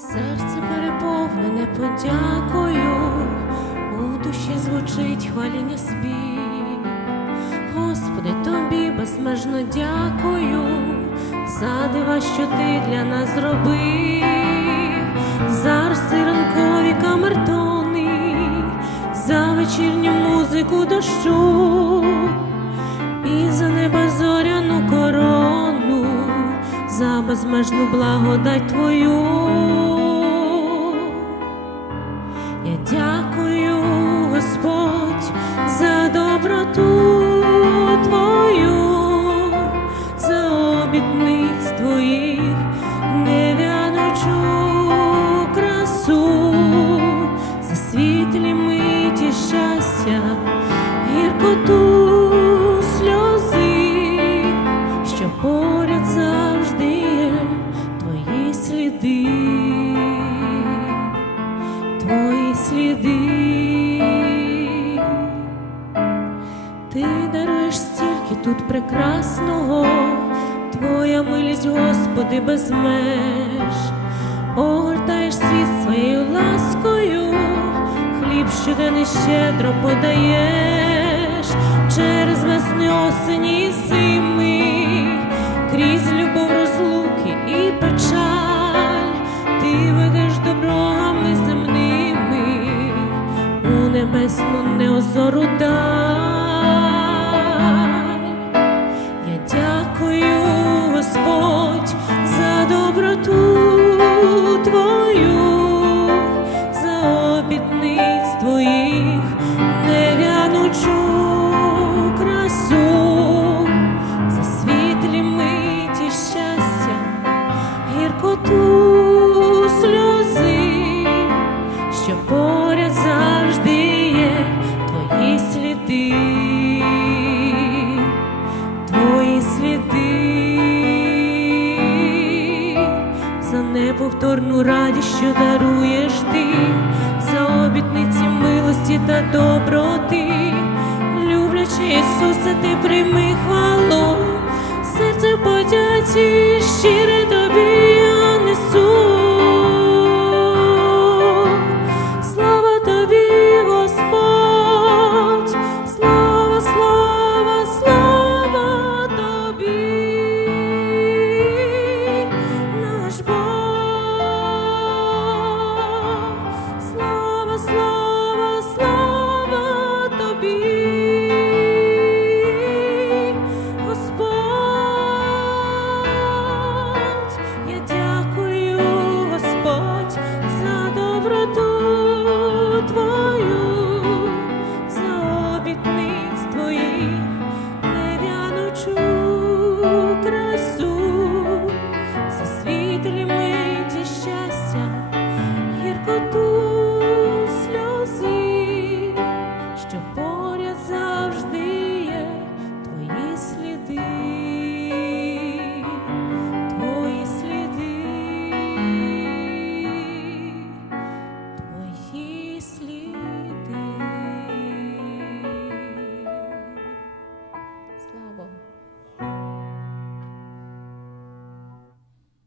Серце переповнене подякою, у душі звучить хваління спів. Господи, тобі безмежно дякую за дива, що ти для нас зробив, за ранкові камертони, за вечірню музику дощу і за неба зоряну корону, за безмежну благодать Твою. Я дякую, Господь, за доброту Твою, за обітниць Твоїх, невянучу красу, за миті щастя, гіркоту сльози, що поряд тут прекрасного, Твоя милість, Господи, без меж, огортаєш світ своєю ласкою, хліб щоденний щедро подаєш. Через весни осені і зими, крізь любов розлуки і печаль, ти ведеш дорогами земними. У небесну неозору даль. Що даруєш ти, за обітниці милості та доброти, люблячи Ісуса, ти прийми хвалу, серце подяці щире до Slow.